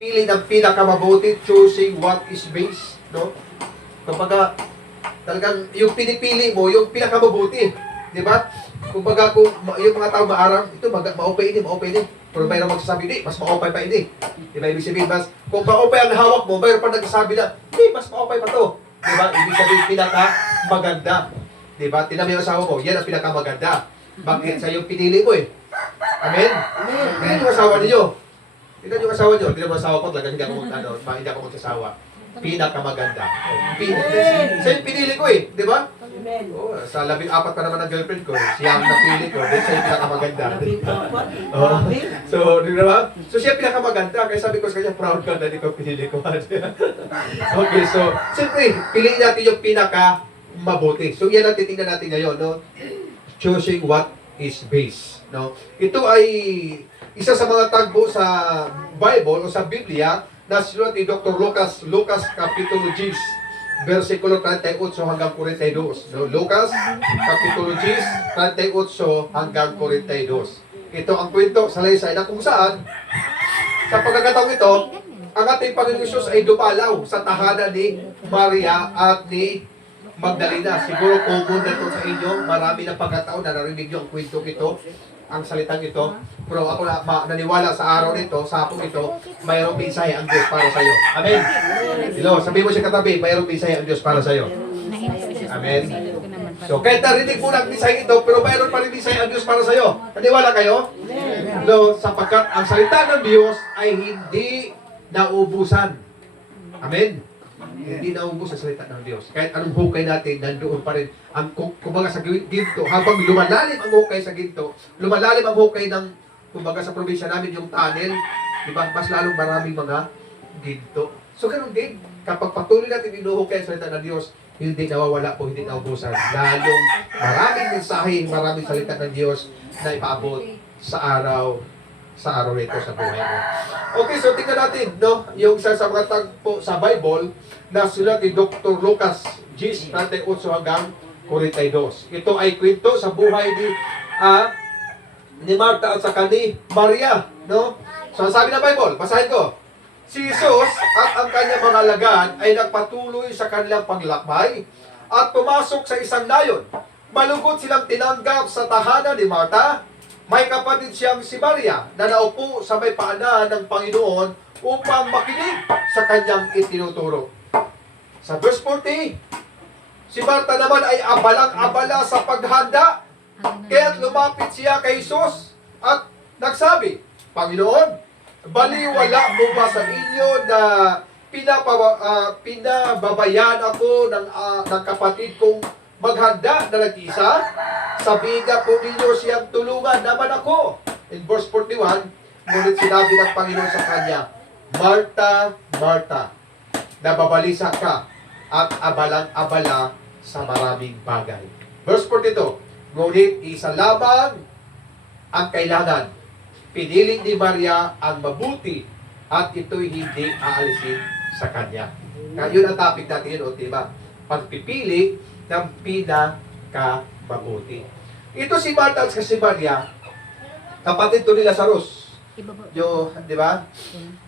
Pili ng pinakamabuti, choosing what is base, no? Kumbaga, talagang yung pinipili mo, yung pinakamabuti, di ba? Kumbaga, kung yung mga tao maaram, ito, maupay ini. Pero mayroong magsasabi, di, mas maupay pa ini. Di ba? Ibig sabihin, kung maupay ang hawak mo, mayroon pa nagsasabi na, di, mas maupay pa to. Di ba? Ibig sabihin, pinakamaganda. Di ba? Tinami yung asawa mo, yan ang pinakamaganda. Bakit? Sa yung pinili mo eh. Amen? Amen. Yung asawa niyo. Tignan yung asawa nyo. Tignan mo asawa ko. Talagang hindi ako magsasawa. Pinakamaganda. Sa yung pinili ko eh. Di ba? Oh, sa 14 pa naman ang girlfriend ko. Siya ang napili ko. Then siya yung pinakamaganda. Oh. So, di ba? So siya pinakamaganda. Kaya sabi ko sa kanya, proud ka na di ko pinili ko. Okay, so, siyempre, piliin natin yung pinakamabuti. So, yan ang titingnan natin ngayon, no? Choosing what is base. No? Ito ay isa sa mga tagbo sa Bible o sa Biblia na sinulat ni Dr. Lucas Capitulo 10, versikulo 38 hanggang 42. No? Lucas Capitulo 10, 38 hanggang 42. Ito ang kwento sa laysay na kung saan sa pagkakataong ito, ang ating Panginoon Hesus ay dumalaw sa tahanan ni Maria at ni Magdalena. Siguro common na ito sa inyo. Marami na pagkataon na narinig nyo ang kwento ito, ang salitang ito. Pero ako naniwala sa araw nito, sa hapong ito, mayroong mensahe ang Diyos para sa iyo. Amen. Hello, sabi mo siya katabi, mayroong mensahe ang Diyos para sa iyo. Amen. So, kahit narinig mo na ang mensahe ito, pero mayroon pa rin mensahe ang Diyos para sa iyo. Naniwala kayo? Hello, sapagkat ang salita ng Diyos ay hindi naubusan. Amen. Hindi naubos sa salita ng Diyos. Kahit anong hukay natin, nandoon pa rin. Kumbaga sa ginto, habang lumalalim ang hukay sa ginto, lumalalim ang hukay ng, kumbaga sa probinsya namin, yung tunnel, di ba? Mas lalong maraming mga ginto. So, ganun din. Kapag patuloy natin inuhukay ang salita ng Diyos, hindi nawawala po, hindi naubusan. Lalong maraming mensahe, maraming salita ng Diyos na ipaabot sa araw nito sa buhay mo. Okay, so tingnan natin, no? Yung isa sa mga tagpo sa Bible na sulat ni Dr. Lucas 10:38 hanggang 42. Ito ay kwento sa buhay ni Marta at saka ni Maria, no? So, sabi ng Bible, basahin ko. Si Jesus at ang kanyang mga alagad ay nagpatuloy sa kanilang paglakbay at pumasok sa isang nayon. Malugod silang tinanggap sa tahanan ni Marta. May kapatid siyang si Maria na naupo sa may paanan ng Panginoon upang makinig sa kanyang itinuturo. Sa verse 40, si Marta naman ay abalang-abala sa paghanda, kaya't lumapit siya kay Jesus at nagsabi, Panginoon, baliwala mo ba sa inyo na pinababayaan ako ng kapatid kong maghanda na nag-isa? Sabihin nga po ninyo siyang tulungan naman ako. In verse 41, ngunit sinabi ng Panginoon sa kanya, Marta, Marta, nababalisa ka at abalang-abala sa maraming bagay. Verse 42, ngunit isa lamang ang kailangan. Piniling ni Maria ang mabuti at ito'y hindi aalisin sa kanya. Yun ang topic natin yun, diba? Pagpipili ng pinakamabuti. Ito si Marta at si Maria, kapatid to ni Lazarus. Di ba?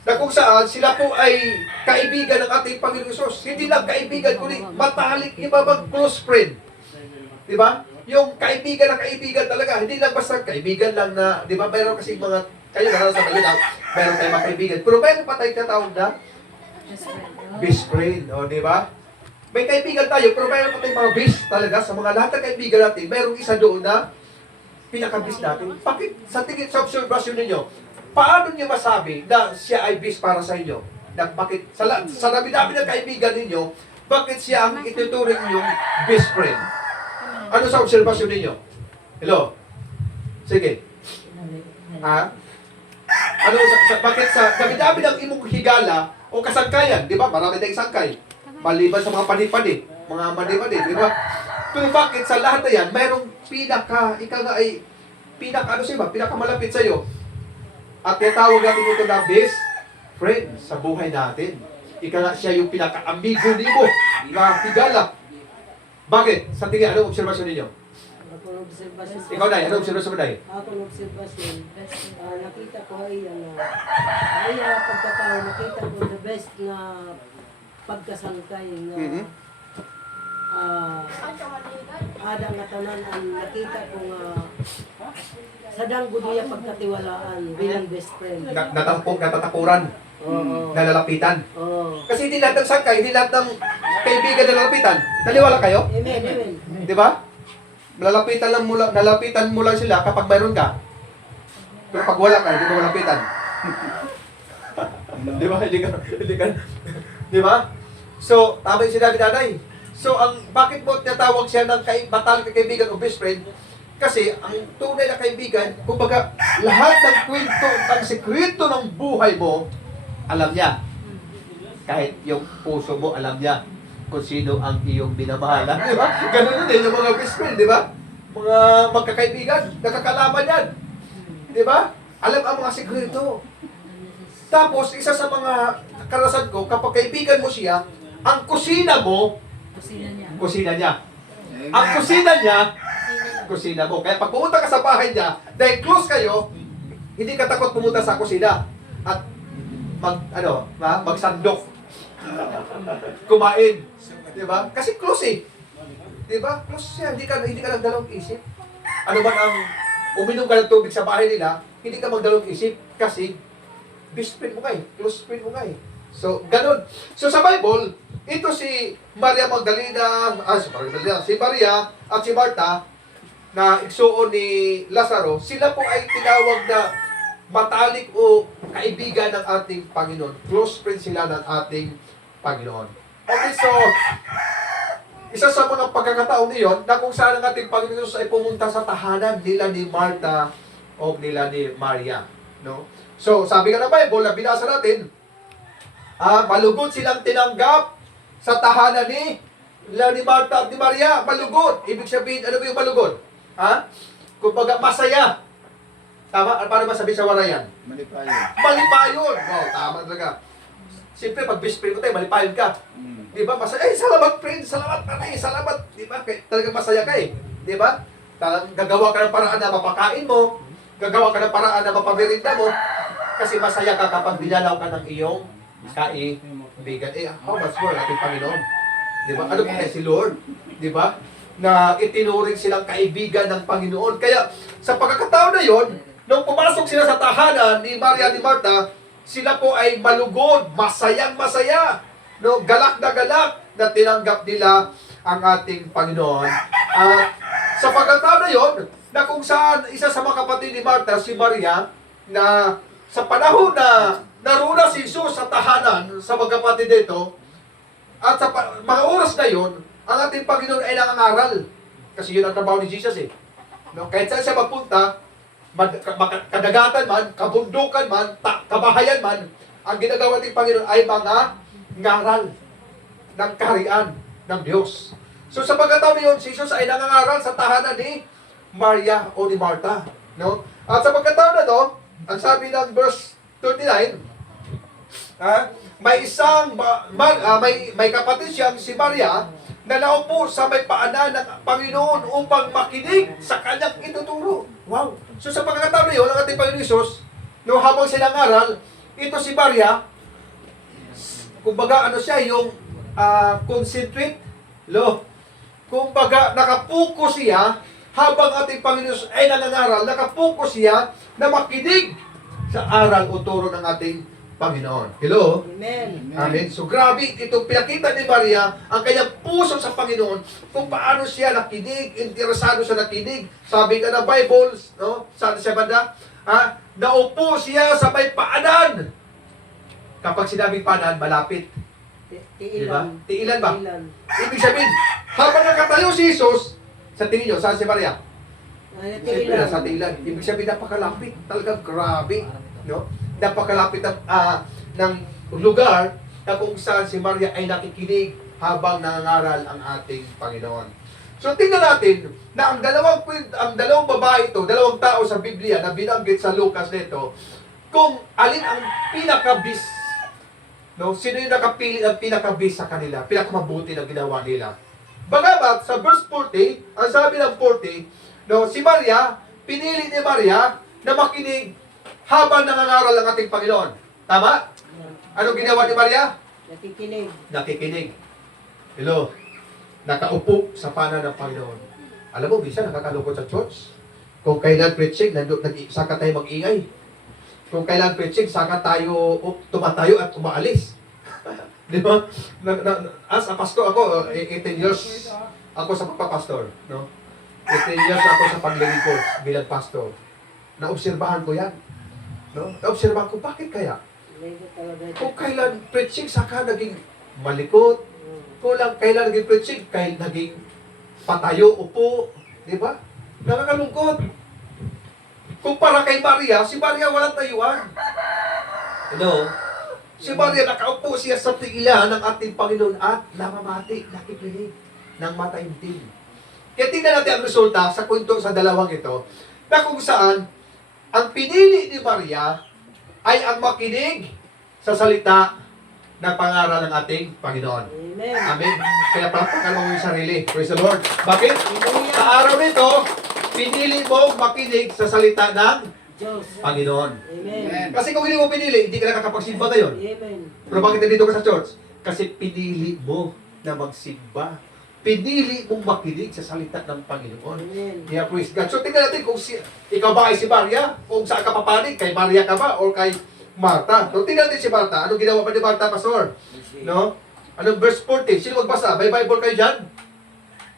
Na kung saan sila po ay kaibigan ng ating Panginoon Hesus. Hindi lang kaibigan, kundi matalik, ibabang close friend. Di ba? Yung kaibigan ng kaibigan talaga, hindi lang basta kaibigan lang na, di ba? Mayroon kasi mga, kayo naranasan kayo na, mayroon tayong mga kaibigan. Pero mayroon pa tayong katawag na best friend. O, di ba? May kaibigan tayo, pero mayroon pa tayong mga best talaga. Sa mga lahat ng kaibigan natin, mayroong isa doon na pinaka-best natin. Bakit sa tingin sa observation ninyo, paano niyo masabi na siya ay best para sa inyo? Bakit sa dami-dami ng kaibigan ninyo, bakit siya ang ituturing yung best friend? Ano sa observation ninyo? Hello? Sige. Ha? Ano bakit sa dami-dami ng imong higala o kasangkayan, di ba? Marami tayong sangkay. Maliban sa mga panipani, mga mani-mani, di ba? Pero bakit sa lahat na yan, mayroong pinakamalapit sa iyo. At tinatawag natin ito na best friend sa buhay natin. Siya yung pinaka-amigo nimo, na higala. Bakit? Sa tingin, anong observasyon ninyo? Ako obserbasyon. Ikaw, Day, ano observasyon mo, Day? Ako obserbasyon. Nakita ko ay pagkatao, nakita ko the best na pagkasangkay nga Mhm. ada nga tanan ang nakita ko nga sa danggod niya pagkatiwalaan bilang best friend. Natatapuran, Oo. nalalapitan. Oo. Kasi hindi lahat ng sangkay, hindi lahat ng kaibigan na lalapitan. Naliwala kayo? Amen, amen. Di ba? Nalapitan mo lang sila kapag mayroon ka. Pero pag wala ka, hindi mo malapitan. Di ba? Hindi ka. Di ba? So, tama yung sinabi nanay. So, bakit mo tinatawag siya ng matalik na kaibigan o best friend? Kasi, ang tunay na kaibigan, kumbaga, lahat ng kwento, ang sekreto ng buhay mo, alam niya. Kahit yung puso mo, alam niya kung sino ang iyong binamahalan. Di ba? Ganun din yung mga best friend, di ba? Mga magkakaibigan, nakakalaman yan. Di ba? Alam ang mga sekreto. Tapos, isa sa mga karanasan ko, kapag kaibigan mo siya, ang kusina mo, kusina niya. Ang kusina niya, kusina mo. Kaya pag pumunta ka sa bahay niya, dahil close kayo, hindi ka takot pumunta sa kusina. At magsandok. Kumain. Di ba? Kasi close eh. Di ba? Close siya. Hindi ka nagdalawang isip. Ano ba ang uminom ka ng tubig sa bahay nila, hindi ka magdalawang isip. Kasi, best friend mo nga eh. Close friend mo nga eh. So, ganun. So, sa Bible, ito si Maria Magdalena, si Maria at si Marta, na igsuon ni Lazaro, sila po ay tinawag na matalik o kaibigan ng ating Panginoon. Close friend sila ng ating Panginoon. Okay, so, isa sa mga pagkakataon niyon na kung saan ang ating Panginoon ay pumunta sa tahanan nila ni Marta o nila ni Maria. No? So, sabi nga ng Bible, na binasa natin, malugod silang tinanggap sa tahanan ni Marta at ni Maria. Malugod. Ibig sabihin, ano ba yung malugod? Kumbaga, masaya. Tama? Paano ba sabihin sa warayan? Malipayon. Malipayon. Oh, tama talaga. Siyempre, pag best friend mo tayo, malipayon ka. Di ba? Masaya. Salamat friend. Salamat panay. Salamat. Di ba? Talagang masaya ka eh. Di ba? Gagawa ka ng paraan na mapakain mo. Gagawa ka ng paraan na mapamirinda mo. Kasi masaya ka kapag dinalaw ka ng iyong kaibigan. How much more ating Panginoon? Di ba? Ano pa kaya si Lord? Di ba? Na itinuring silang kaibigan ng Panginoon. Kaya, sa pagkakataon na yon, nung pumasok sila sa tahanan ni Maria at ni Marta, sila po ay malugod, masayang-masaya, no? Galak na tinanggap nila ang ating Panginoon. At sa pagkakataon na yon, na kung saan isa sa mga kapatid ni Marta, si Maria, na sa panahon na naruna si Jesus sa tahanan sa mga kapatid dito, at sa mga oras na yon, ang ating Panginoon ay nangangaral. Kasi yun ang trabaho ni Jesus eh. No? Kahit saan siya magpunta, kadagatan man, kabundukan man, kabahayan man, ang ginagawa ng Panginoon ay mga ngaral ng kaharian ng Diyos. So sa pagkataon niyon, si Jesus ay nangangaral sa tahanan ni Maria o ni Marta. No? At sa pagkataon na to, ang sabi ng verse 39, may kapatid siyang si Maria na naupo sa may paanan ng Panginoon upang makinig sa kanyang ituturo. Wow! So sa pagkakataon na yun, ang ating Panginoon Isus, no, habang silang aral, ito si Maria, kumbaga ano siya, yung concentrate, kumbaga nakapokus siya, habang ating Panginoon Isus ay nangangaral, nakapokus siya na makinig sa aral o turo ng ating Panginoon. Hello? Amen. Amen. So grabe, itong pinakita ni Maria, ang kanyang puso sa Panginoon, kung paano siya nakinig, interesado sa nakinig. Sabi nga ng Bible, no? Saan siya banda? Naupo siya sa may paanan. Kapag sinabing paanan, malapit. Diba? Tiilan ba? Tiilan. Ibig sabihin, habang nakatayo si Jesus, sa tingin nyo, saan si Maria? Siyempre, Tiilan. sa tiilan. Ibig sabihin, napakalapit. Talagang grabe. No? Napakalapit ng lugar na kung saan si Maria ay nakikinig habang nangangaral ang ating Panginoon. So tingnan natin na ang dalawang babae ito, dalawang tao sa Biblia na binanggit sa Lucas nito, kung alin ang pinakabis, no? Sino yung nakapili ang pinakabis sa kanila, pinakamabuti na ginawa nila? Bagamat sa verse 40, ang sabi ng 40, no, si Maria, pinili ni Maria na makinig habang nangangaral ang ating Panginoon. Tama? Anong ginawa ni Maria? Nakikinig. Nakikinig. Hello? Nakaupo sa panan ng Panginoon. Alam mo, minsan nakakalungkot sa church. Kung kailan preaching, saka tayo mag-ingay. Kung kailan preaching, saka tayo tumatayo at umaalis. Di ba? As a pastor, ako, 18 years ako sa pagpapastor. No? 18 years ako sa paglilingkod bilang pastor. Naobserbahan ko yan. No? Naobserbahan ko, bakit kaya? Medyo talaga ito. Kung kailan preaching, saka naging malikot. Kung kailan naging preaching, kailan naging patayo, upo. Di ba? Nakakalungkot. Kung para kay Maria, si Maria walang tayuan. Ano? Si Maria, nakaupo siya sa tingila ng ating Panginoon at namamati, nakikinig ng mataimtim. Kaya tingnan natin ang resulta sa kwento sa dalawang ito, na kung saan ang pinili ni Maria ay ang makinig sa salita ng pangaral ng ating Panginoon. Amen. Amen. Kaya palakpakan mo yung sarili. Praise the Lord. Bakit? Sa araw nito, pinili mo makinig sa salita ng Diyos. Panginoon. Amen. Kasi kung hindi mo pinili, hindi ka nakakapagsimba ngayon. Amen. Pero bakit nandito ka sa church? Kasi pinili mo na magsimba. Pinili mong makinig sa salita ng Panginoon. Amen. Kaya praise God. So tingnan natin kung ikaw ba ay si Maria, kung saan ka papanig, kay Maria ka ba, or kay Marta. So tingnan natin si Marta. Anong ginawa pa ni Marta, Pastor? No? Anong verse 40? Sino magbasa? May Bible kayo dyan?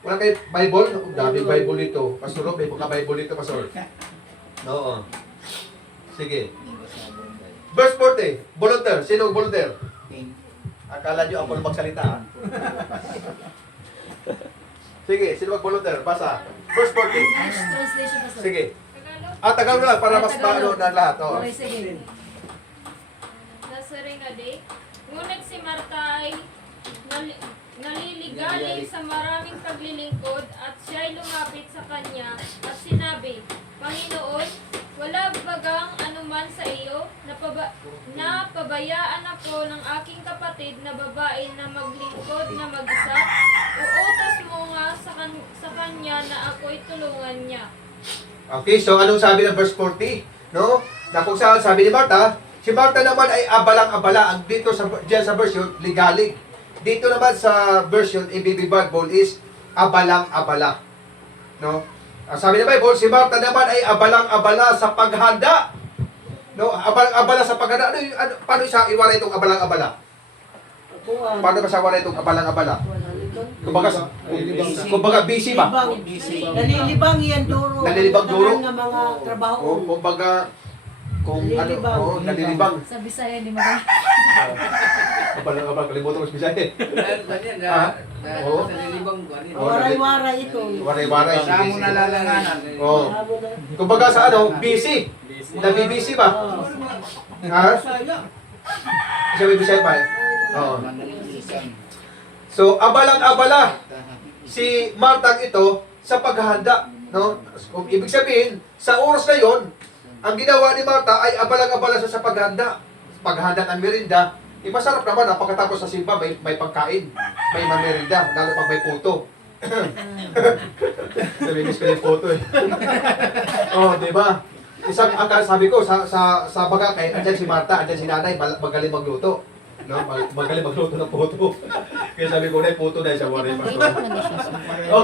Wala kayo Bible? Ang daming Bible dito. Pastor, may mga Bible dito, Pastor. Oo. Sige. Verse 40. Volunteer. Sino ang volunteer? Akala nyo ako na magsalita. Ha? Sige, sino mag-volunteer? Basa. Verse 40. Translation pa, sir. Sige. Tagalog lang para mas paano na lahat. Oo. Okay, sige. Nasa ringade. Ngunit si Marta ay naliligalig sa maraming paglilingkod at siya'y lumapit sa kanya at sinabi, Panginoon, wala bagang anuman sa iyo, napabayaan ako ng aking kapatid na babae na maglingkod na mag-isa. Uutos mo nga sa kanya na ako'y tulungan niya. Okay, so anong sabi ng verse 40? No? Na kung saan sabi ni Marta, si Marta naman ay abalang-abala. Ang dito diyan sa version, ligalig. Dito naman sa version, EBB Bible is abalang-abala. No? Ang sabi ng Bible, si Marta naman ay abalang-abala sa paghanda. No? Abalang-abala sa paghanda. Paano siya iwala itong abalang-abala? Paano ba siya iwala itong abalang-abala? Kumbaga busy ba? Nalilibang yan duro. Nalilibang duro? Ng mga trabaho. O kumbaga, kung Nalilibang. ano, nalilibang. Sa Bisaya, hindi maganda. Abalang-abala, kalimutan ko sa Bisaya. Ah? Oo. Waray-waray ito. Waray-waray. si Saan mo busy. nalalanganan? Oo. Labo na. Kumbaga sa ano, busy. Nabibisi ba? Oo. Ha? Siya may Bisaya pa eh. Oo. So, abalang-abala si Marta ito sa paghahanda. No? Kung ibig sabihin, sa oras na yon, ang ginawa ni Marta ay abalang-abala siya sa paghahanda. Paghahanda ng merinda, masarap naman pagkatapos sa simba, may pagkain, may mamerinda, lalo pag may puto. Naminis ko yung puto eh. Oh, di ba? Sabi ko, sa Bagakay, andyan si Marta, andyan si Nanay, magaling magluto. No, magaling magluto ng puto. Kaya sabi ko, puto na siya, worry pa.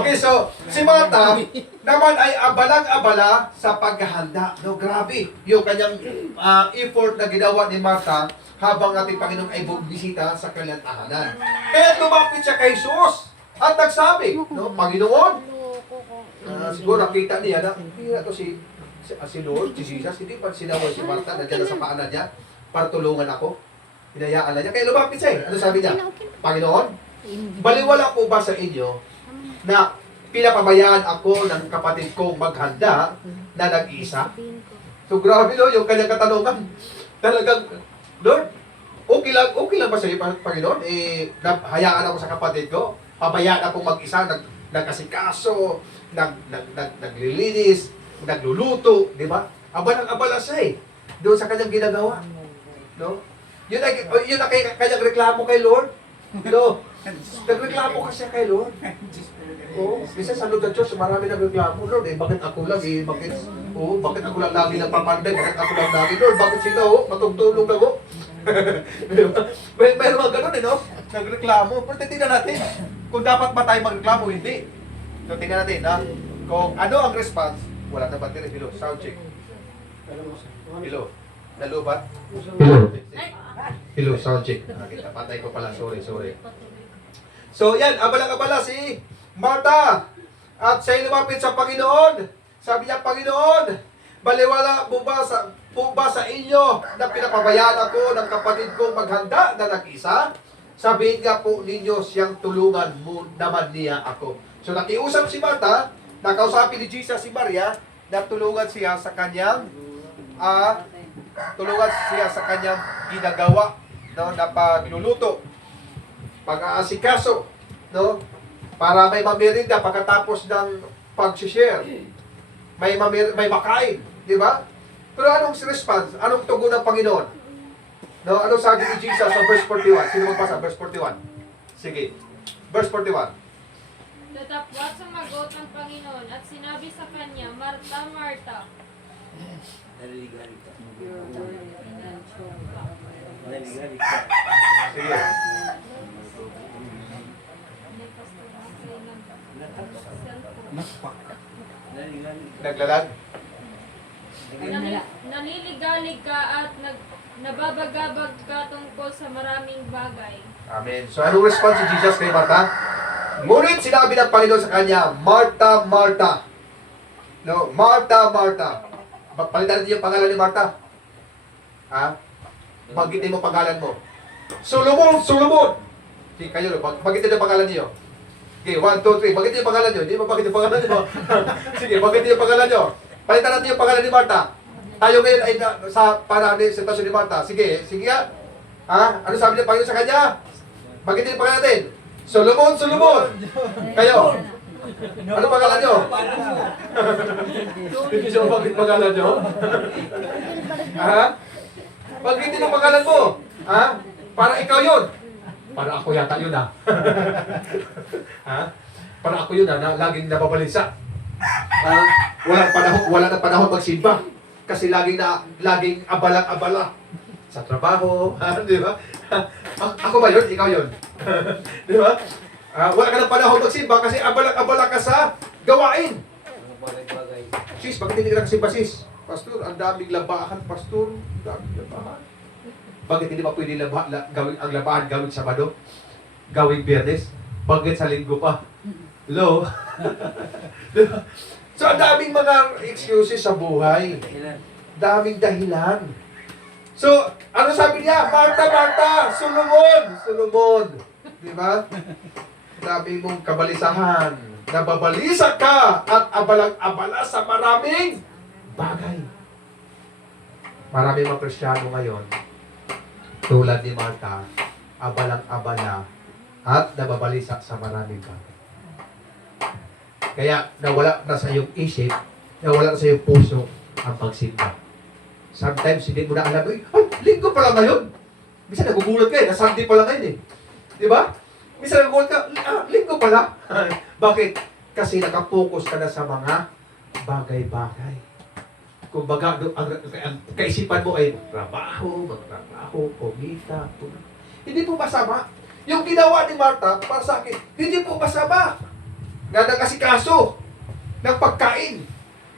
Okay, so, si Marta naman ay abalang-abala sa paghahanda. No, grabe. Yung kanyang effort na ginawa ni Marta habang ating Panginoon ay bumisita sa kanyang tahanan. Kaya lumapit siya kay Jesus at nagsabi, no, Panginoon, siguro nakita niya na, hindi na to si Lord, si Jesus, hindi pa sinawal si Marta, nandiyan na sa paanan niya, para tulungan ako. Hinayaan na niya. Kaya lumapit siya eh. Ano sabi niya? Panginoon, baliwala po ba sa inyo na pinapabayaan ako ng kapatid kong maghanda na nag-iisa? So grabe no, yung kanyang katanungan. Talagang, Lord, okay lang ba sa iyo, Panginoon? Hayaan ako sa kapatid ko. Pabayaan ako mag-isa, nagkasikaso, naglilinis, nagluluto, di ba? Abalang-abala siya eh. Doon sa kanyang ginagawa. No? Yun ang kanyang reklamo kay Lord. Hello? Nagreklamo kasi kay Lord. Oo, minsan sa Lord at Diyos, marami nagreklamo, Lord, bakit ako lang, bakit ako lang lagi napapanday, bakit ako lang lagi, Lord, bakit sila, matutulog ako? May mga ganun, no? Nagreklamo. Pero tingnan natin, kung dapat ba tayo magreklamo, hindi. So, tingnan natin, ha? Kung ano ang response, wala na battery. Hello, sound check. Hello. Lalo ba? Hello. Hello, sound check. Nakita, patay ko pala. Sorry. So, yan. Abala-abala si Martha. At siya lumapit sa Panginoon. Sabi niya, Panginoon, baliwala po ba sa inyo na pinapabayaan ako ng kapatid kong maghanda na nag-isa? Sabihin nga po ninyo siyang tulungan mo naman niya ako. So, nakiusap si Martha, nakausapin ni Jesus si Maria, na tulungan siya sa kanyang ginagawa, no, na pagluluto, pag-aasikaso, no, para may mamirinda pagkatapos ng pag-share, may makain, di ba? Pero anong response? Anong tugon ng Panginoon? No, anong sabi ni Jesus sa verse 41? Sino magbasa? Verse 41. Sige. Verse 41. Tatapwat sumagot ang Panginoon at sinabi sa kanya, Marta, Marta, Naligali ka. You're very financial. Naligali ka. Sige. Naligali ka. Naglalag. Naliligalig ka at nababagabag ka tungkol sa maraming bagay. Amen. So, anong response si Jesus kay Martha? Ngunit sinabi ng Panginoon sa kanya, Martha, Martha. No, Martha, Martha. Palitan natin yung pangalan ni Martha. Ha? Banggitin mo pangalan mo. Solomon, Solomon. Sige, kayo, banggitin yung pangalan niyo. Okay, 1, 2, 3. Banggitin yung pangalan niyo. Hindi ba banggitin yung pangalan niyo? Sige, banggitin yung pangalan niyo. Palitan natin yung pangalan ni Martha. Tayo ngayon ay sa parang sitwasyon ni Martha. Sige, sige nga. Ha? Ano sabi ng Panginoon sa kanya? Banggitin yung pangalan natin. Solomon, Solomon. Kayo. Ano pangalan nyo? Hindi siya bakit pangalan nyo? Ha? Banggitin ang pangalan mo. Ha? Para ikaw yun. Para ako yata yun, ha? Ha? Para ako yun, ha? Na laging nababalisa. Ha? Wala na panahon magsimba. Kasi laging abala-abala. Sa trabaho, ha? Di ba? Ako ba yun? Ikaw yun. Di ba? Wala ka ng panahon magsimba kasi abala-abala ka sa gawain. Bagay-bagay. Sis, bakit hindi ka nagsimba, sis? Pastor, ang daming labahan, pastor. Ang daming labahan. Bakit hindi ba pwede gawin ang labahan gawing Sabado? Gawing Biyernes? Bakit sa Linggo pa? Hello? Diba? So, ang daming mga excuses sa buhay. Ilan? Daming dahilan. So, ano sabi niya? Martha, Martha, Solomon, Solomon. Di ba? Dami mong kabalisahan. Nababalisa ka at abalang-abala sa maraming bagay. Maraming mga Kristiyano ngayon, tulad ni Martha, abalang-abala at nababalisa sa maraming bagay. Kaya nawala na sa iyong isip, nawala na sa iyong puso ang pagsimba. Sometimes hindi mo na alam, ay, linggo pa lang ngayon. Minsan nagugulat ka na Sunday pa lang ngayon eh. Di ba? Minsan nagugulat ka, linggo pala. Bakit? Kasi nakapokus ka na sa mga bagay-bagay. Kung baga, ang kaisipan mo ay magtrabaho, kumita. Hindi po masama. Yung ginawa ni Martha, para sa akin, hindi po masama. Na nag-asikaso ng pagkain.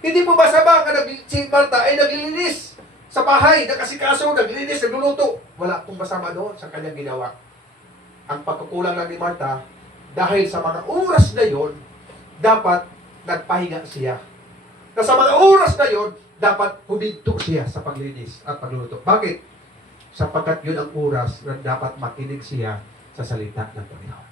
Hindi po masama na si Martha ay naglilinis sa bahay, nag-asikaso, naglilinis, nagluluto. Wala pong masama doon sa kanyang ginawa. Ang pagkukulang lang ni Martha, dahil sa mga oras na yon, dapat nagpahinga siya. Na sa mga oras na yon, dapat huminto siya sa paglinis at pagluluto. Bakit? Sapagkat yun ang oras na dapat makinig siya sa salita ng Panginoon.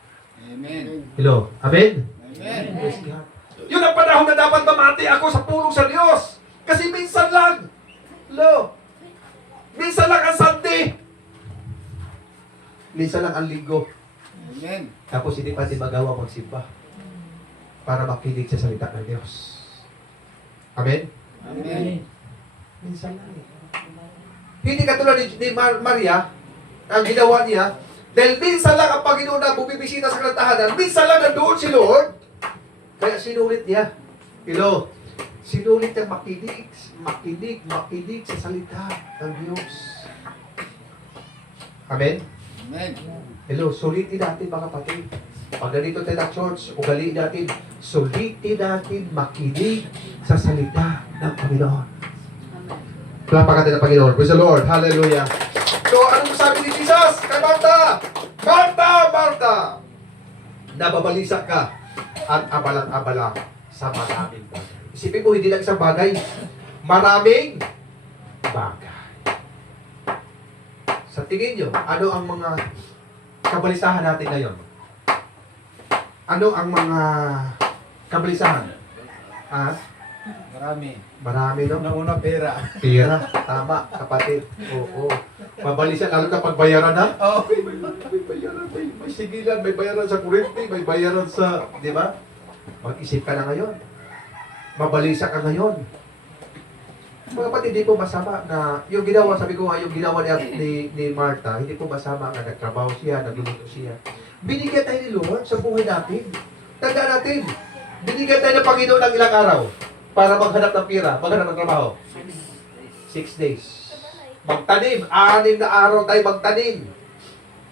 Amen. Hello? Amen? Amen. Praise God. Yun ang panahon na dapat mamati ako sa pulong sa Diyos. Kasi minsan lang. Hello? Minsan lang ang Sunday. Minsan lang ang linggo. Amen. Tapos hindi pati magawa magsimba para makinig sa salita ng Diyos. Amen? Amen. Minsan lang. Hindi katulad ni Maria, ang ginawa niya, Dahil minsan lang ang Panginoon na bumibisita sa kanilang tahanan, minsan lang nandoon si Lord. Kaya sinulit niya. Hello? Sinulit niya makinig sa salita ng Diyos. Amen? Amen. Hello, sulitin natin mga kapatid. Pag ganito tayo na church, ugaliin natin, sulitin natin makinig sa salita ng Panginoon. Palapakan natin ng Panginoon. Praise the Lord. Hallelujah. So, anong sabi ni Jesus kay Martha? Martha, Martha! Nababalisa ka at abalang-abala sa maraming bagay. Isipin mo, hindi lang isang bagay. Maraming bagay. Sa tingin nyo, ano ang mga kabalisahan natin ngayon? Ano ang mga kabalisahan? Ah? Marami. Marami, no? Nauna pera. Pira. Tama, kapatid. Oo. Mabalisa, lalo na pag bayaran na. Oh. May bayaran, may sigilan, may bayaran sa kurente, may bayaran sa, di ba? Mag-isip ka na ngayon. Mabalisa ka ngayon. Mga kapatid, hindi po masama na yung ginawa, sabi ko nga, yung ginawa ni Martha, hindi po masama nga nagtrabaho siya, nagluluto siya. Binigyan tayo ni Lord sa buhay natin. Tandaan natin, binigyan tayo ng Panginoon ng ilang araw para maghanap ng pira, maghanap ng trabaho. 6 days. Magtanim. 6 na araw tayo magtanim.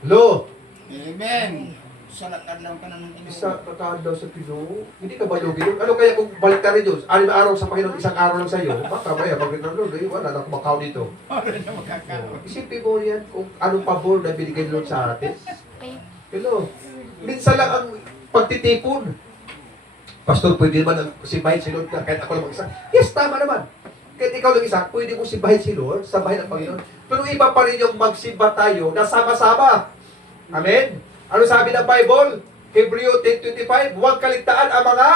Lo, Amen. Salakad lang ka na ng isa kakaan daw sa Pino. Hindi ka ba lugi doon? Ano kaya kung balik ka rin doon? 6 na araw sa Panginoon, 1 araw lang sa iyo. Baka ba yan? Bakit na Lord? Eh, wala na kumakaw dito. Para na makakaroon. Isipin mo yan kung anong pabor na binigay ni Lord sa atin. Hello. Minsan lang ang pagtitipon. Pastor, pwede naman simbahin si Lord na kahit ako lang mag-isa? Yes, tama naman. Kahit ikaw lang isa, pwede mo simbahin si Lord sa bahay ng Panginoon. Pero iba pa rin yung magsimba tayo na sama-sama. Amen? Ano sabi ng Bible? Hebreo 10:25, huwag kaligtaan ang mga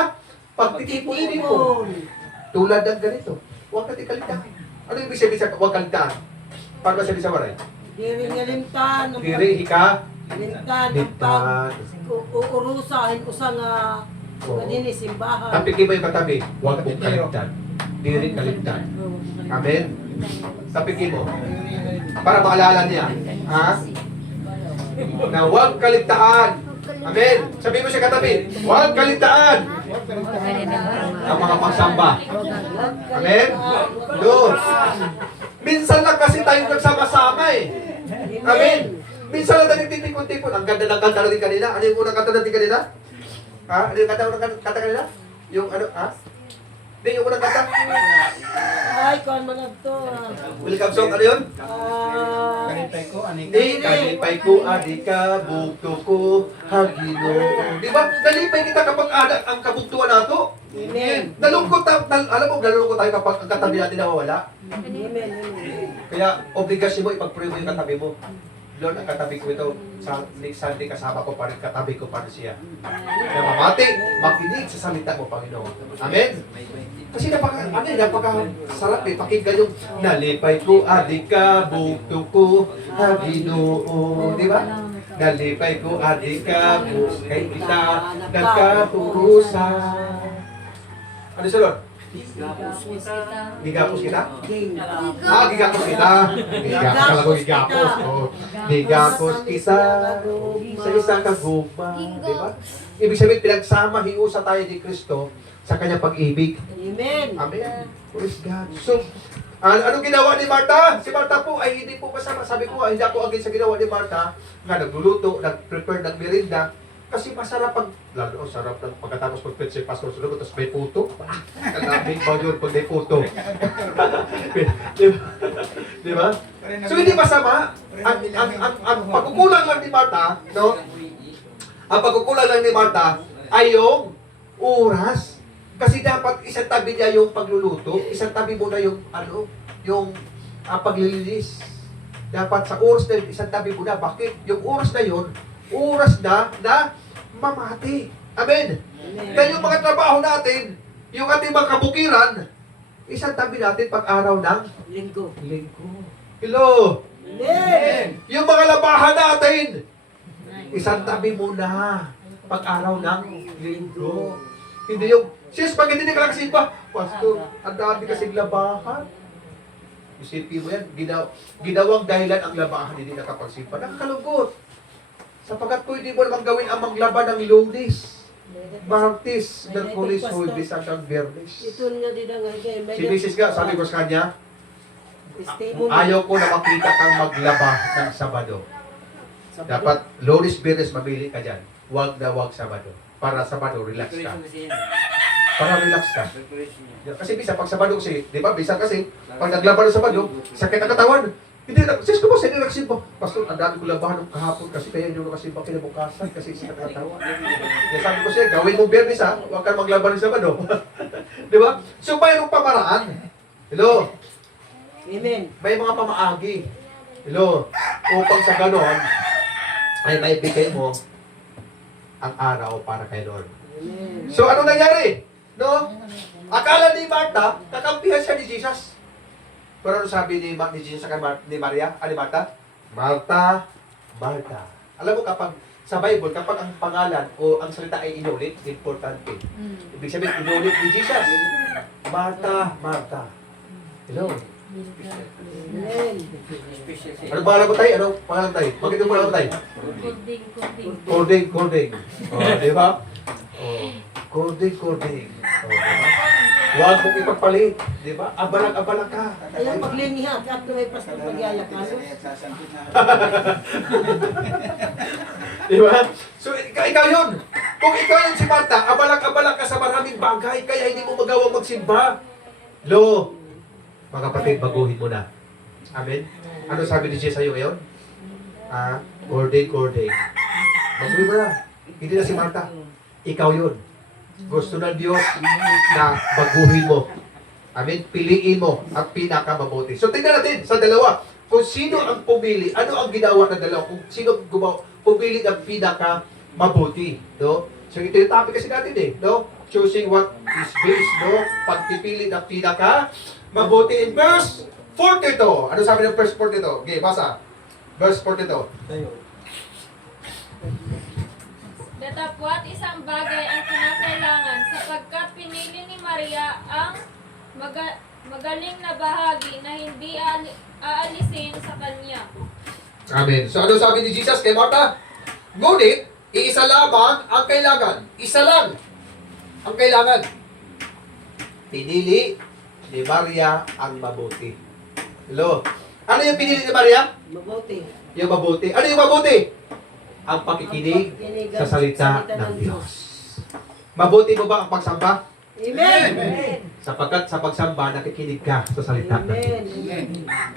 pagtitipon-tipon. Tulad ng ganito. Huwag kaligtaan. Ano yung ibig sabihin sa huwag kaligtaan? Paano ba sabihin sa waray? Diri nga limtan. Diri, hika, Limtan. Ang ligtaan. uurusahin usa nga Oo. ganini simbahan. Tapikin mo yung katabi. Huwag mong kaligtaan. Diri kaligtaan. Amen? Tapikin mo. Para maalala niya. Ha? Na huwag kaligtaan. Amen? Sabi mo siya katabi. Huwag kaligtaan. Ang mga pagsamba. Amen? Doon. Minsan lang kasi tayo nagsama-sama eh. Amen? Minsan lang tayo nagtitipon-tipon. Ang ganda ng kanta natin kanina. Ano yung unang kanta natin kanina? Ha? Ano yung kanta kanina? Yung ano? Ha? Hindi, yung unang kanta? Ay, kuan man to. Welcome song. Ano yun? Kanipay ko, aning Di kalipay ko, adika, bugto ko, hagino. Di ba? Nalipay kita kapag ang kabugtuan nato. Amen. Nalungkot alam mo, nalungkot tayo kapag ang katabi natin nawawala. Amen. Amen. Kaya, obligasyon mo, ipag-pray mo yung katabi mo. Lord, ang katabi ko ito, sa next Sunday kasama ko pa rin, katabi ko pa rin siya. Kaya mamati, makinig sa salita mo, Panginoon. Amen? Kasi napaka-sarap eh, pakinggan yung nalipay ko, adika, bugto ko, haginoo. Di ba? Nalipay ko, adika, kay kita, nagkaturusa. Ano siya, Lord? Gigapos kita? Gigapos kita. Gigapos. Oh. Gigapos kita sa isang kaguma. Di ba? Ibig sabihin, pinagsama, hiusa tayo ni Kristo sa kanyang pag-ibig. Amen. Amen. Praise God. So, ano ginawa ni Martha? Si Martha po ay hindi po masama. Sabi ko, hindi ako against sa ginawa ni Martha nga nagluluto, nag-prepare ng merienda. Kasi masarap pag, lalo, sarap ng pagkatapos mag-preach si Pastor Sulugot, tapos may puto. Kalabing ba yun pag may puto? Di ba? So, hindi masama. Ang pagkukulang lang ni Martha, no? Ang pagkukulang lang ni Martha ay yung oras. Kasi dapat isang tabi niya yung pagluluto, isang tabi muna yung paglilinis. Dapat sa oras na yun, isang tabi muna. Bakit? Yung oras na yun, oras na mamati. Amen? Kaya yung mga trabaho natin, yung ating mga kabukiran, isang tabi natin pag araw ng Linggo. Hello? Amen. Yung mga labahan natin, isang tabi muna pag araw ng linggo. Hindi yung, sis, pag hindi ka nakasimba, Pastor, ang dami kasing labahan. Isipin mo yan, ginawang dahilan ang labahan, hindi nakapagsimba. Nakakalungkot. Sapagkat pwede mo naman gawin ang maglaban ng Lunes, Martes, Merkulis, Huwebes, hanggang Biyernes. Ito nga din ang may Si Mrs. nga, sabi ko sa kanya, testimony. ayaw ko na makita kang maglaba ng Sabado. Dapat Lunes, Biyernes, mamili ka dyan. Huwag na huwag Sabado. Para Sabado, relax ka. Para relax ka. Kasi bisa pag Sabado kasi, di ba? Bisa kasi, pag naglaban ng Sabado, sakit ang katawan. Hindi na, sis ko boss, hindi nagsimba. Pastor, ang dami ko labahan ng kahapon kasi kaya hindi ko nakasimba kinabukasan kasi sakit ang katawan. Kaya sabi ko siya, gawin mong Biyernes ha, huwag kang maglaban ng Sabado. Di ba? So mayroong pamaraan. Hello? Amen. May mga pamaagi. Hello? Upang sa ganon, ay maibigay mo ang araw para kay Lord. Amen. So, ano nangyari? No? Akala ni Martha, kakampihan siya ni Jesus. Pero ano sabi ni Jesus sa ni Maria? Ni Martha? Martha, Martha. Alam mo kapag sa Bible, kapag ang pangalan o ang salita ay inulit, importante. Ibig sabihin, inulit ni Jesus. Martha, Martha. Hello? Amen. Anong pangalan mo tayo? Anong pangalan tayo? Bakit yung pangalan mo tayo? Kunding. Kording. Di ba? Kording. Di ba? Huwag mong ipagpalit. Di ba? Abalang-abalang ka. Ayaw maglinihat at may pastor pagyayak ka. Di ba? So, ikaw yun. Kung ikaw yun si Martha, abalang-abalang ka sa maraming bagay, kaya hindi mo magawang magsimba. Lo, mga kapatid, baguhin mo na. Amen? Ano sabi ni Jesus sa'yo ngayon? Kording. Baguhin mo na. Hindi na si Martha. Ikaw yun. Gusto ng Diyos na baguhin mo. Amen? Piliin mo ang pinakamabuti. So, tingnan natin sa dalawa. Kung sino ang pumili, ano ang ginawa ng dalawa? Kung sino pumili ng pinakamabuti. No? So, ito yung topic kasi natin eh. No? Choosing what is best. No? Pagpipili ng pinakamabuti. In verse 42. Ano sabi ng verse 42? Okay, basa. Verse 42. Datapwat isang bagay ang kinakailangan sapagkat pinili ni Maria ang magaling na bahagi na hindi aalisin sa kanya. Amen. So ano sabi ni Jesus kay Martha? Ngunit, iisa lamang ang kailangan. Isa lang ang kailangan. Pinili ni Maria ang mabuti. Hello? Ano yung pinili ni Maria? Mabuti. Yung mabuti. Ano yung mabuti? Ang pakikinig sa salita ng Diyos. Mabuti mo ba ang pagsamba? Amen. Sapagkat sa pagsamba, nakikinig ka sa salita ng Amen. Diyos.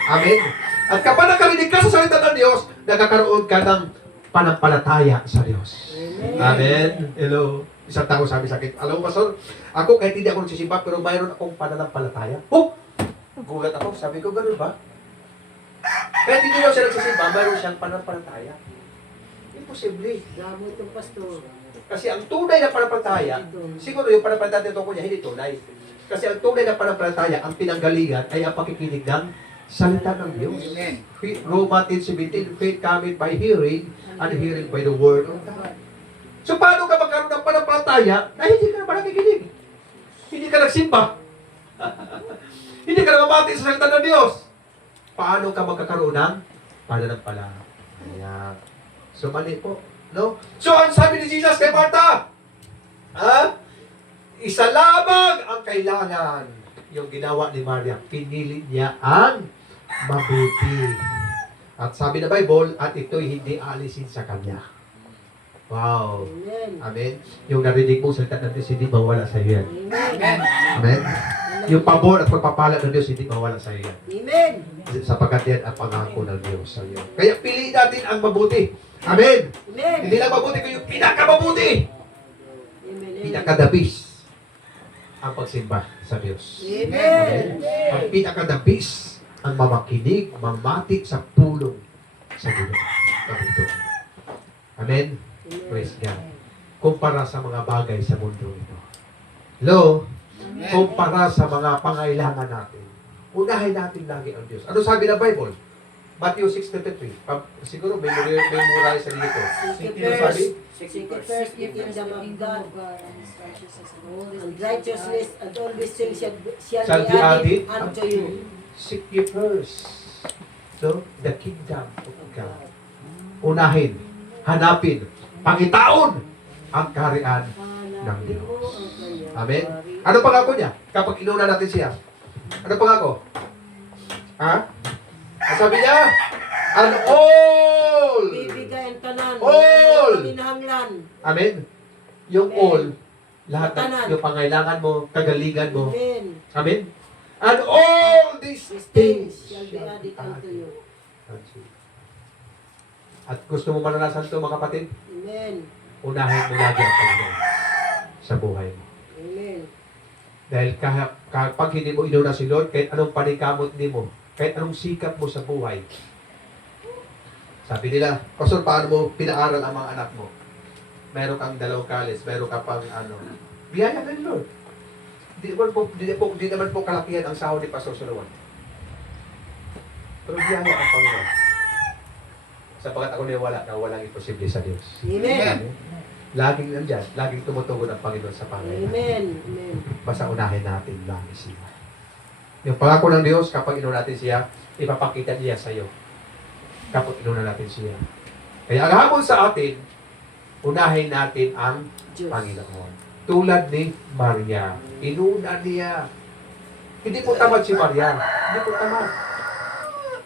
Amen. At kapag nakarinig ka sa salita ng Diyos, nakakaroon ka ng panampalataya sa Diyos. Amen. Hello. Isang tao sabi sa akin, alam mo, Pastor, ako kahit hindi ako nagsisimba, pero mayroon akong pananampalataya. Oh! Gulat ako. Sabi ko, ganun ba? Kahit hindi daw siya nagsisimba, mayroon siyang pananampalataya. Imposible. Damo itong pastor. Kasi ang tunay na pananampalataya, siguro yung pananampalataya nito ko niya, hindi tunay. Kasi ang tunay na pananampalataya, ang pinanggalingan ay ang pakikinig ng salita ng Diyos. Amen. Romans 10:17, faith cometh by hearing, and hearing by the word of God. So paano ka magkaroon ng pananampalataya na hindi ka naman nakikinig? Hindi ka nagsimba. Hindi ka namamati sa salita ng Diyos. Paano ka magkakaroon ng pananampalataya? So mali po. No? So ang sabi ni Jesus kay Martha, isa lamang ang kailangan. Yung ginawa ni Maria, pinili niya ang mabuti. At sabi ng Bible, at ito'y hindi alisin sa kanya. Wow. Amen. Amen. Yung narinig mo salita ng Diyos, hindi mawala sa iyo yan. Amen. Amen. Yung pabor at pagpapala ng Diyos, hindi mawala sa iyo yan. Amen. Sapagkat yan ang pangako ng Diyos sa iyo. Kaya piliin natin ang mabuti. Amen. Amen. Hindi lang mabuti, kundi yung pinakamabuti. Amen. Pinakadabis ang pagsimba sa Diyos. Amen. Ang pinakadabis ang mamakinig, mamati sa pulong sa Diyos. Ito. Amen. Praise God. Kumpara sa mga bagay sa mundo ito. Hello? Kumpara sa mga pangailangan natin. Unahin natin lagi ang Diyos. Ano sabi ng Bible? Matthew 6:33. Siguro may mura sa dito. Seek Ano sabi? Seek it first the kingdom of God and his righteousness and all and righteousness and all these things shall Shall be be added added unto you. Seek ye first. So, the kingdom of God. Unahin hanapin, pangitaon ang kaharian ng Hanapin mo Diyos. ang kanyang Amen? kaharian. Ano pangako niya? Kapag inuna natin siya. Ano pangako? Ha? Ang sabi niya, and all. Bibigayan ka na. All. Hinahanglan. Amen? Yung Amen. all, lahat ng Tanan. yung pangailangan mo, kagaligan mo. Amen. Amen? And all these These things things shall be added unto you. unto you. At gusto mo maranasan ito, mga kapatid? Amen. Unahin mo lagi ang Panginoon sa buhay mo. Amen. Dahil kapag hindi mo inuna si Lord, kahit anong panikamot ni mo, kahit anong sikap mo sa buhay, sabi nila, Pastor, paano mo pinaaral ang mga anak mo? Meron kang 2 college, meron ka pang biyaya ka ni Lord. Di naman po kalakihan ang sahod ni Pastor Suluan. Pero biyaya ang Panginoon. Sapagat ako niwala na walang imposible sa Diyos. Amen. Laging nandyan, laging tumutugon ang Panginoon sa pangailangan. Amen. Amen. Basta unahin natin lagi siya. Yung pangako ng Diyos, kapag inuna natin siya, ipapakita niya sa iyo. Kapag inuna natin siya. Kaya ang hamon sa atin, unahin natin ang Diyos. Panginoon. Tulad ni Maria. Inuna niya. Hindi po tamad si Maria. Hindi po tamad.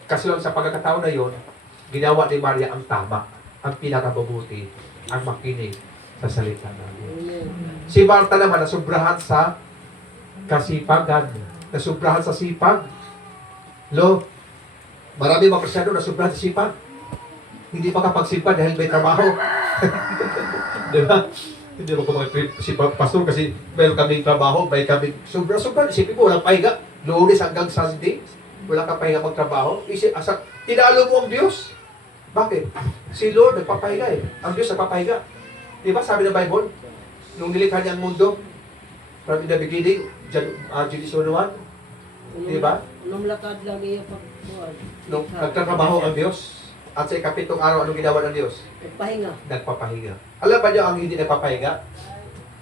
Kasi lang sa pagkakataon na yon, ginawa ni Maria ang tama, ang pinakabubuti, ang makinig sa salita ng Diyos. Amen. Si Marta naman nasubrahan sa kasipagan. Nasubrahan sa sipag. Marami mga Kristyano nasubrahan sa sipag. Hindi makapagsipag dahil may trabaho. Di ba? Hindi mo kumag-sipag, Pastor, kasi meron kaming trabaho, may kaming sobra-sobra. Isipin mo, walang pahinga. Lunes hanggang Sunday, wala kang pahinga magtrabaho. Tinalo mo ang Diyos. Bakit? Si Lord nagpapahinga eh. Ang Diyos nagpapahinga. Di ba sabi ng Bible? Nung nilikha niya ang mundo, from the beginning, Genesis 1, di ba? Anong lakad lang iya pagbuhat? Nung nagtatrabaho ang Diyos, at sa ikapitong araw, anong ginawa ng Diyos? Nagpahinga. Nagpapahinga. Alam ba niyo ang hindi nagpapahinga?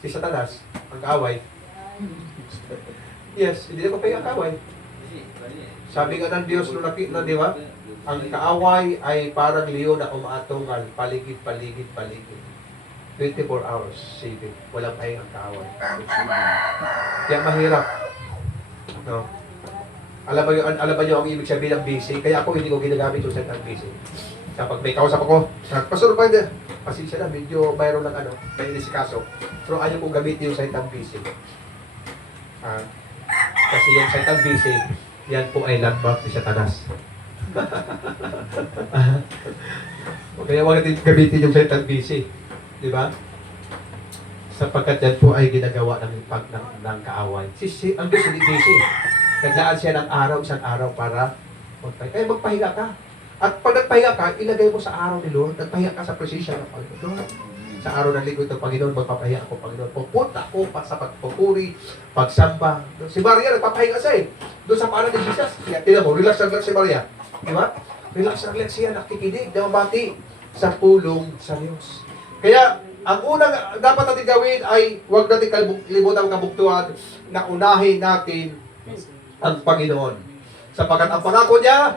Si Satanas, ang kaaway. Yes, hindi nagpapahinga ang kaaway. Sabi nga ng Diyos nung nakita, di ba? Ang kaaway ay parang leon na umaatungal, paligid. 24 hours, saving. Walang pahinga ang kaaway. Kaya mahirap. No? Alam ba niyo ang ibig sabihin ng busy? Kaya ako hindi ko ginagamit yung set ng busy. Kapag may kausap ako, Pastor, pasensya na, medyo mayroon ng may inisikaso. Pero ayaw kong gamitin yung site ng busy. Kasi yung site ng busy, yan po ay landmark ni Satanas. Kaya huwag natin gamitin yung site ng busy. Di ba? Sapagkat yan po ay ginagawa ng kaaway. Ang Diyos hindi busy. Naglaan siya ng isang araw para magpahinga ka. At pag nagpahinga ka, ilagay mo sa araw ni Lord, nagpahinga ka sa presensya ng Panginoon. Sa araw ng lingkod ng Panginoon, magpapahinga ako, Panginoon. Pupunta ako sa pagpupuri, pagsamba. Si Maria, nagpapahinga siya eh. Doon sa paanan ni Jesus. Kaya, tingnan mo, relax si Maria. Di ba? Relax siya, nakikinig, namamati sa pulong sa Diyos. Kaya, ang unang dapat natin gawin ay huwag natin kalimutan ang kabuktuhan na unahin natin ang Panginoon. Sapagkat ang pangako niya,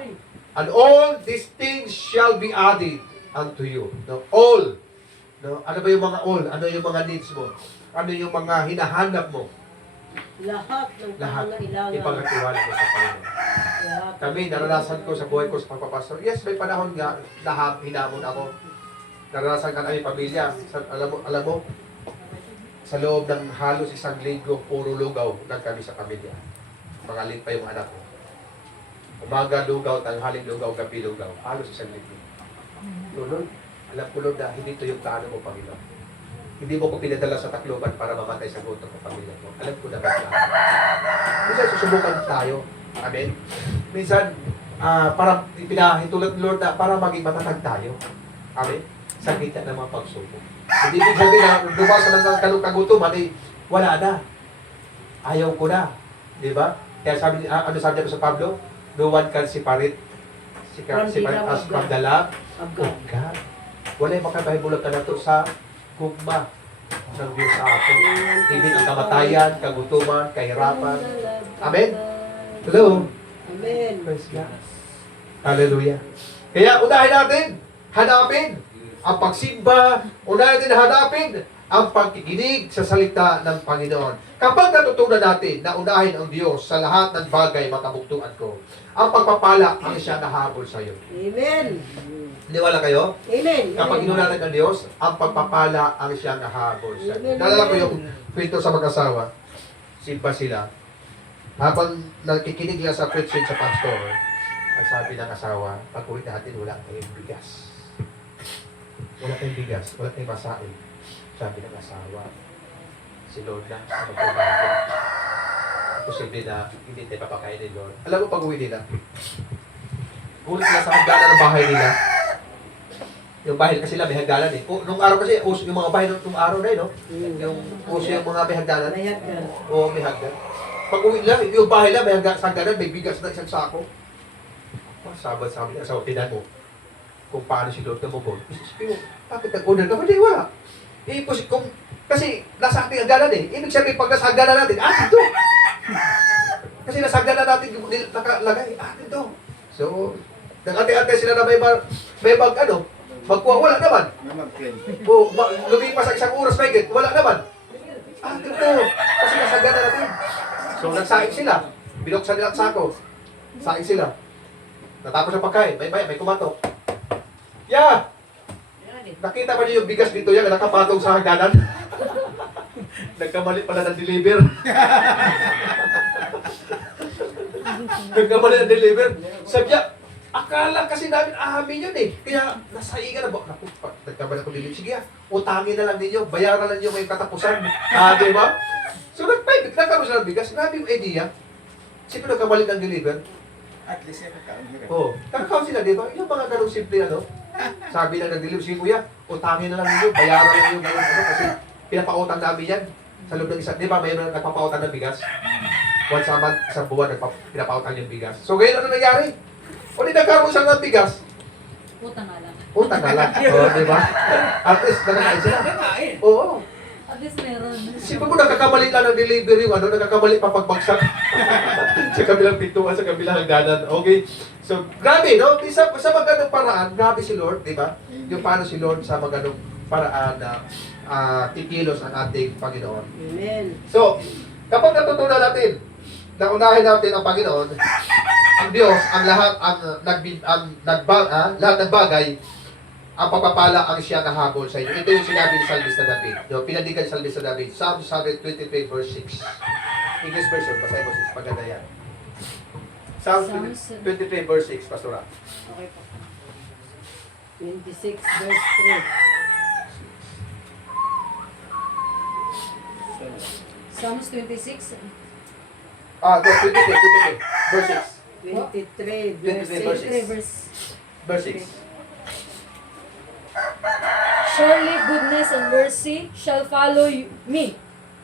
and all these things shall be added unto you. No? All. No? Ano ba yung mga all? Ano yung mga needs mo? Ano yung mga hinahanap mo? Lahat ng Lahat. pangangailangan. Ipagkatiwala mo sa Panginoon. Lahat. Kami, naranasan ko sa buhay ko sa pagpapastor. Yes, may panahon nga, hinamon ako. Naranasan ka namin pamilya. Alam mo, sa loob ng halos isang linggo, puro lugaw lang kami sa pamilya. Pangalit pa yung anak ko. Umaga lugaw, tanghaling lugaw, gabi lugaw. Halos isang linggo. Lord, alam ko Lord na hindi ito yung plano mo, Panginoon. Hindi mo ko pinadala sa Tacloban para mamatay sa gutom ng pamilya ko. Alam ko na ba plano? Minsan susubukan tayo. Amen? Minsan, para pinahintulad ni Lord na para maging matatag tayo. Amen? Sa kita ng mga pagsubok. Hindi ibig sabihin na dumasa ng kagutuman, wala na. Ayaw ko na. Di ba? Kaya sabi niya sa Pablo? No one can separate us from the love of God. Wala yung makabahibulag ka na ito sa gugma ng Diyos sa atin. Ibig ang kamatayan, kagutuman, kahirapan. Amen? Hello? Amen. Praise God. Hallelujah. Kaya unahin natin, hanapin ang pagsimba, unahin natin hanapin ang pagkikinig sa salita ng Panginoon. Kapag natutunan natin na unahin ang Diyos sa lahat ng bagay makabugtuan ko, ang pagpapala ang siya nahabol sa iyo. Amen. Niwala kayo? Amen. Kapag inunahan ng Diyos, ang pagpapala ang siya nahabol sa iyo. Nalala ko yung kwento sa mag-asawa. Simba sila. Habang nakikinig lang sa preaching sa pastor, ang sabi ng asawa, pag-uwi natin, wala tayong bigas. Wala tayong bigas, wala tayong masain. Sabi ng asawa, si Lord na, ano po ba ito? Posible na hindi tayo papakain ni Lord. Alam mo pag-uwi nila, ulit sila sa hagdanan ng bahay nila. Yung bahay kasi nila may hagdanan eh. Nung araw kasi, uso yung mga bahay nung araw na no? Yung uso yung mga may hagdanan. Mayat ka. Oo, may hagdan. Pag-uwi nila, yung bahay nila may hagdanan, may bigas na isang sako. Sabi niya, sa tinan mo, kung paano si Lord namubol. Isipin mo, bakit nag-order ka? Hindi, wala. Kasi nasa ating hangganan eh. Ibig sabihin, pag nasa hangganan natin, atin to. Kasi nasa hangganan natin yung nakalagay, atin to. So, nag-ate-ate sila na magkuha, wala naman. May mag-claim. O, lumipas ang isang oras may wala naman. Atin to. Kasi nasa hangganan natin. So, nagsaing sila. Binuksan nila ang sako. Saing sila. Natapos ang pagkain, may kumatok. Yeah! Nakita ba niyo yung bigas dito yan, nakapatong sa hagdanan? Nagkamali pala ng deliver. Nagkamali ng deliver. Sabi niya, akala kasi namin amin yun eh. Kaya nasaingan na ba? Naku, nagkamali ako deliver. Sige utangin na lang ninyo, bayaran na ninyo may katapusan. Di ba? So nagkaroon sila ng bigas. Grabe yung idea. Siyempre nagkamali ng deliver. At least ay kakaunhiran. Oo. Kakao sila, di ba? Yung mga ganong simple sabi na nag-deliver si Kuya, utangin na lang ninyo, bayaran na ninyo ganun kasi pinapautang namin yan sa loob ng isa. Di ba, mayroon nagpapautang ng bigas? Once a month, isang buwan, pinapautang yung bigas. So ngayon, ano nangyari? O di nagkaroon siya ng bigas, Utang nga lang. utang na lang. Oo, di ba? At least, nakakain sila. Oo. At least meron. Siyempre mo, nagkakamali lang ng delivery, nagkakamali pa pagbagsak sa kabilang pintuan, sa kabilang hagdanan. Okay? So, grabe, no? Sa magandang paraan, grabe si Lord, di ba? Yung paano si Lord sa magandang paraan na kikilos ang ating Panginoon. Amen. So, kapag natutunan natin, na unahin natin ang Panginoon, ang Diyos, ang lahat, lahat ng bagay, ang pagpapala ang siya nahabol sa inyo. Ito yung sinabi ni Salmista David. No, pinandigan ni Salmista David. Psalm 23 verse 6. English version, basahin mo sis. Maganda yan. Psalm 23 verse 6, Pastora. Okay po. 26 verse 3. Psalms 26. 23 verse 6. 23 verse 23 verse 23 6. verse. Verse 6. Surely goodness and mercy shall follow me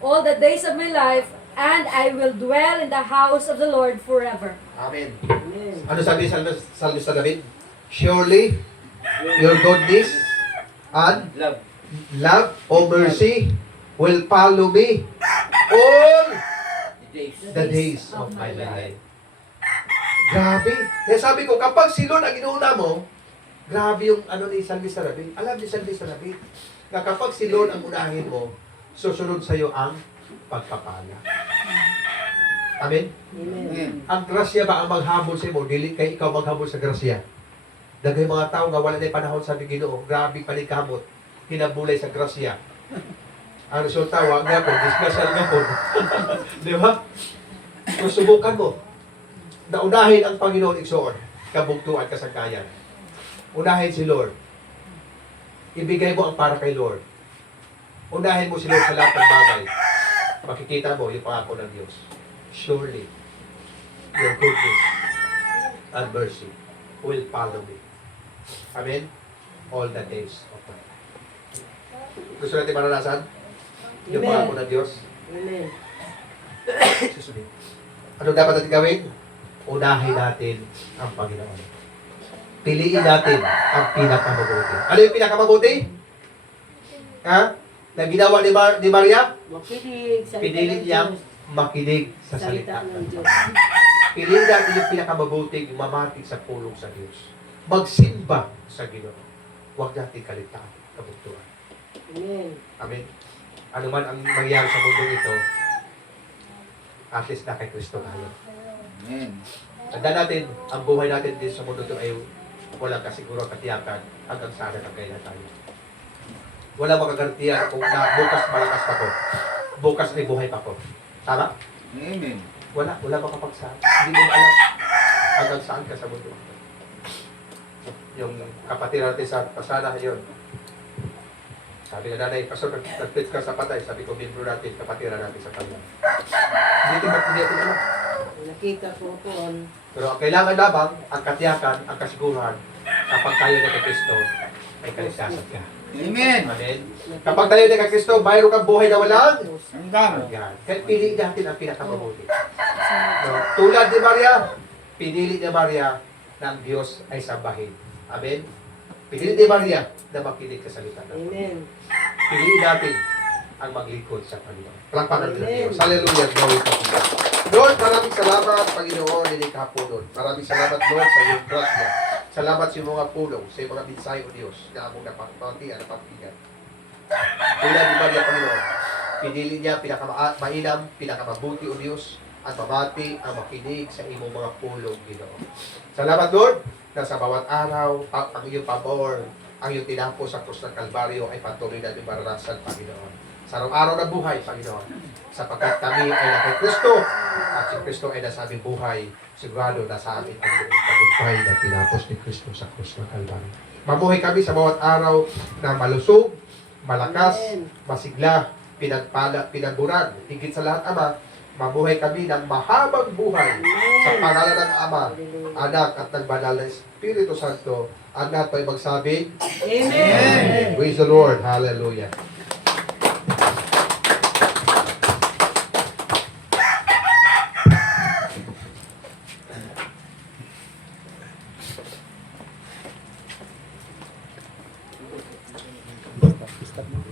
all the days of my life, and I will dwell in the house of the Lord forever. Amen. Amen. Ano sabi ni Salmista David? Surely, your goodness and love or mercy will follow me all the days of my life. Grabe. Kaya sabi ko, kapag si Lord ang inuuna mo, grabe yung ni Salmista David. Alam ni Salmista David, na kapag si Lord ang unahin mo, susunod sa iyo ang pagpapala. Amen? Amen. Ang grasya ba ang maghabol sa imo? Dili kay ikaw maghabol sa grasya. Dagay mga tao nga wala na panahon sa Ginoo, grabe panikamot, hinabulay sa grasya. Ang resulta, wag nga po, disgrasya nga po. Di ba? Kung subukan mo, na unahin ang Panginoon igsoon, kabugtuan, kasangkayan. Unahin si Lord. Ibigay mo ang para kay Lord. Unahin mo si Lord sa lahat ng bagay. Makikita mo yung pangako ng Diyos. Surely, your goodness and mercy will follow me. Amen? All the days of my life. Gusto natin maranasan? Yung Amen. pangako ng Diyos? Amen. Susunod. Ano dapat natin gawin? Unahin natin ang Panginoon. Piliin natin ang pinakamabuti. Ano yung pinakamabuti? Ha? Na ginawa ni Maria? Makinig sa Pinilit niyang makinig sa salita salita ng Diyos. Piliin natin yung pinakamabuting mamatik sa pulong sa Diyos. Magsimba sa Ginoo. huwag natin kalimutan kabuntuan. Amen. Amen. Ano man ang mangyayari sa mundo ito, at least na kay Kristo tayo. Amen. Tandaan natin, ang buhay natin din sa mundo ito ay walang kasiguro katiyakan hanggang sa atin ang kailan tayo. Walang makagarantiya kung na bukas malakas pa ko. Bukas ay buhay pa ko. Tama? Amen. Wala makapagsabi. Hindi mo alam hanggang saan ka sa mundo. Yung kapatid natin sa pasada yun. Sabi na nanay, pastor, nag-preach ka sa patay. Sabi ko, membro natin, kapatid natin sa kanya. Hindi natin alam. Nakita ko po, Pero ang kailangan lamang, ang katiyakan, ang kasiguran, kapag tayo na kay Kristo, ay kaligtasan ka. Amen. Amen. Kapag tayo na kay Kristo, mayroon kang buhay na walang Hanggang. hanggan. Kaya pili natin ang pinakamabuti. No? Tulad ni Maria, pinili ni Maria na ang Diyos ay sambahin. Amen. Pinili ni Maria na makinig ka sa salita ng Panginoon. Amen. Piliin natin ang maglingkod sa Panginoon. Palakpakan ng Amen. Diyos. Hallelujah. Glory to God. Lord, maraming salamat, Panginoon, hindi kahapon. Maraming salamat, Lord, sa iyong grasya. Salamat sa iyong mga pulong, sa iyong mga mensahe, O Diyos, na among napagpatian, napagpigan. Tulad ni Maria, Panginoon, pinili niya pinakamainam, pinakamabuti, O Diyos, at mamati ang makinig sa iyong mga pulong, Ginoo. Salamat, Lord, na sa bawat araw, ang iyong pabor, ang iyong tinapos sa krus ng Kalbaryo ay patuloy natin maranasan, Panginoon. Sa araw-araw na buhay, Panginoon, sapagkat kami ay na kay Kristo, at si Kristo ay nasa aming buhay, sigurado na sa amin ang buong tagumpay na tinapos ni Kristo sa krus ng Kalbaryo. Mamuhay kami sa bawat araw na malusog, malakas, masigla, pinagpala, pinagburan. Higit sa lahat, Ama, mabuhay kami ng mahabang buhay sa pangalan ng Ama, Anak at ng Banal na Espiritu Santo. Ang lahat ay magsabi, Amen. Praise the Lord. Hallelujah.